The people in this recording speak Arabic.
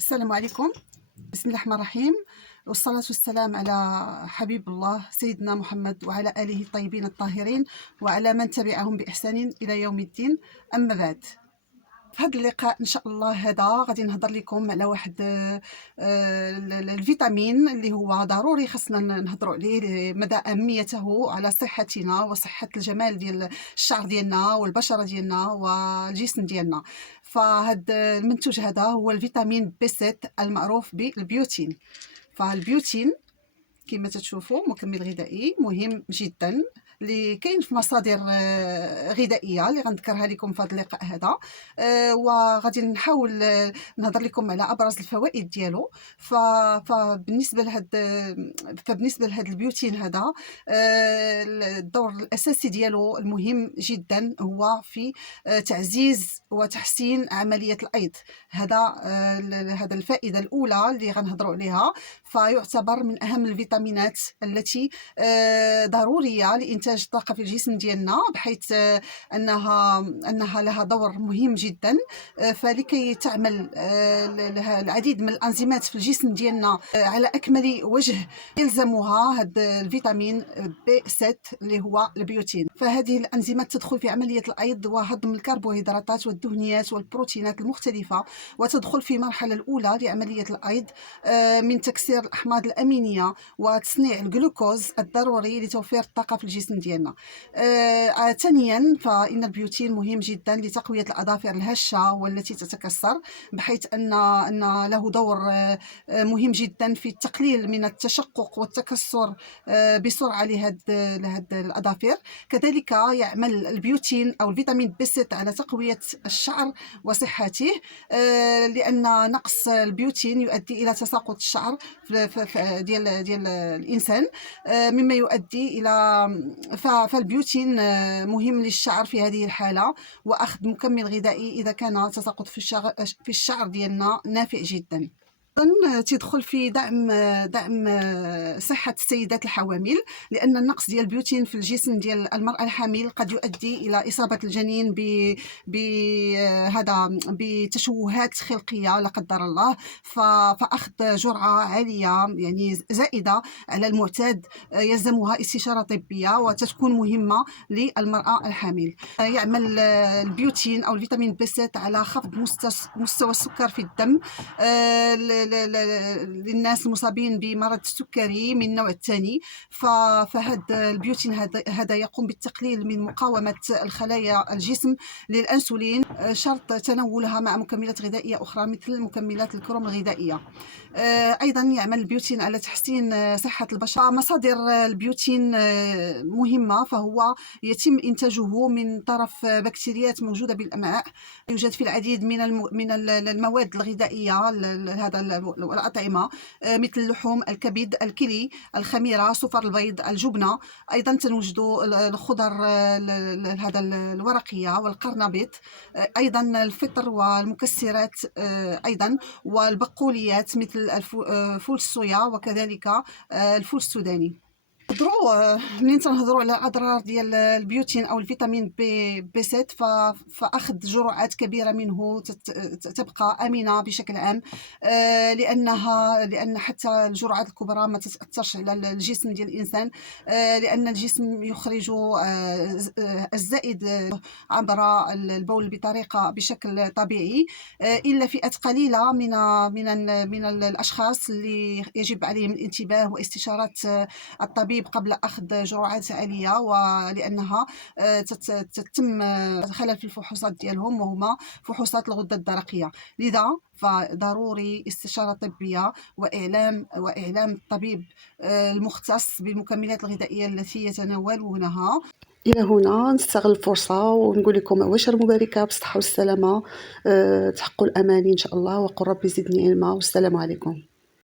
السلام عليكم. بسم الله الرحمن الرحيم، والصلاة والسلام على حبيب الله سيدنا محمد وعلى آله الطيبين الطاهرين وعلى من تبعهم بإحسان إلى يوم الدين. أما بعد، في هذا اللقاء إن شاء الله هذا غادي نهضر لكم على واحد الفيتامين اللي هو ضروري خصنا نهضروا عليه مدى أهميته على صحتنا وصحة الجمال ديال الشعر ديالنا والبشرة ديالنا والجسم ديالنا. فهاد المنتوج هذا هو الفيتامين بي 7 المعروف بالبيوتين. فالبيوتين كما تشوفوا مكمل غذائي مهم جدا اللي كاين في مصادر غذائيه اللي غنذكرها لكم في هذا اللقاء هذا. وغادي نحاول نهضر لكم على ابرز الفوائد ديالو. فبالنسبه لهذا البيوتين هذا، الدور الاساسي ديالو المهم جدا هو في تعزيز وتحسين عمليه الايض. هذا الفائده الاولى اللي غنهضروا عليها، فيعتبر من اهم الفيتامينات التي ضروريه لانتاج الطاقه في الجسم ديالنا، بحيث انها لها دور مهم جدا. فلكي تعمل العديد من الانزيمات في الجسم ديالنا على اكمل وجه يلزمها هذا الفيتامين بي 7 اللي هو البيوتين. فهذه الانزيمات تدخل في عمليه الايض وهضم الكربوهيدراتات والدهنيات والبروتينات المختلفه، وتدخل في المرحله الاولى لعمليه الايض من تكسير الأحماض الأمينية وتصنيع الجلوكوز الضروري لتوفير الطاقة في الجسم ديالنا. ثانيا، فإن البيوتين مهم جدا لتقوية الأظافر الهشة والتي تتكسر، بحيث أن له دور مهم جدا في التقليل من التشقق والتكسر بسرعة لهذه الأظافر. كذلك يعمل البيوتين أو الفيتامين بي 6 على تقوية الشعر وصحته، لأن نقص البيوتين يؤدي إلى تساقط الشعر ديال الانسان، مما يؤدي الى فالبيوتين مهم للشعر في هذه الحاله، واخذ مكمل غذائي اذا كان تساقط في الشعر ديالنا نافع جدا. تدخل في دعم صحة السيدات الحوامل، لأن النقص ديال البيوتين في الجسم ديال المرأة الحامل قد يؤدي إلى إصابة الجنين بتشوهات خلقية لا قدر الله. فأخذ جرعة عالية يعني زائدة على المعتاد يلزمها استشارة طبية وتكون مهمة للمرأة الحامل. يعمل البيوتين أو الفيتامين بي 7 على خفض مستوى السكر في الدم للناس المصابين بمرض السكري من النوع الثاني. فهذا البيوتين هذا يقوم بالتقليل من مقاومة الخلايا الجسم للأنسولين، شرط تناولها مع مكملات غذائية أخرى مثل مكملات الكروم الغذائية. أيضا يعمل البيوتين على تحسين صحة البشرة. مصادر البيوتين مهمة، فهو يتم إنتاجه من طرف بكتيريات موجودة بالأمعاء. يوجد في العديد من المواد الغذائية والأطعمة مثل اللحوم، الكبد، الكلي، الخميرة، صفر البيض، الجبنة. أيضا تنوجد الخضر هذا الورقية والقرنبيط، أيضا الفطر والمكسرات، أيضا والبقوليات مثل فول الصويا وكذلك الفول السوداني. منين تنهضروا على الاضرار ديال البيوتين او الفيتامين بي 7، فاخذ جرعات كبيره منه تبقى امنه بشكل عام، لان حتى الجرعات الكبرى ما تتاثرش على الجسم ديال الانسان، لان الجسم يخرج الزائد عبر البول بشكل طبيعي، الا فئات قليله من الاشخاص اللي يجب عليهم الانتباه واستشاره الطبيب قبل أخذ جرعات عالية، ولأنها تتم خلل في الفحوصات ديالهم وهما فحوصات الغدة الدرقية. لذا فضروري استشارة طبية وإعلام الطبيب المختص بالمكملات الغذائية التي يتناولونها. إلى هنا نستغل الفرصة ونقول لكم أواشر مباركة بالصحة والسلامة، تحققوا الأماني إن شاء الله، وقل ربي زدني علما، والسلام عليكم.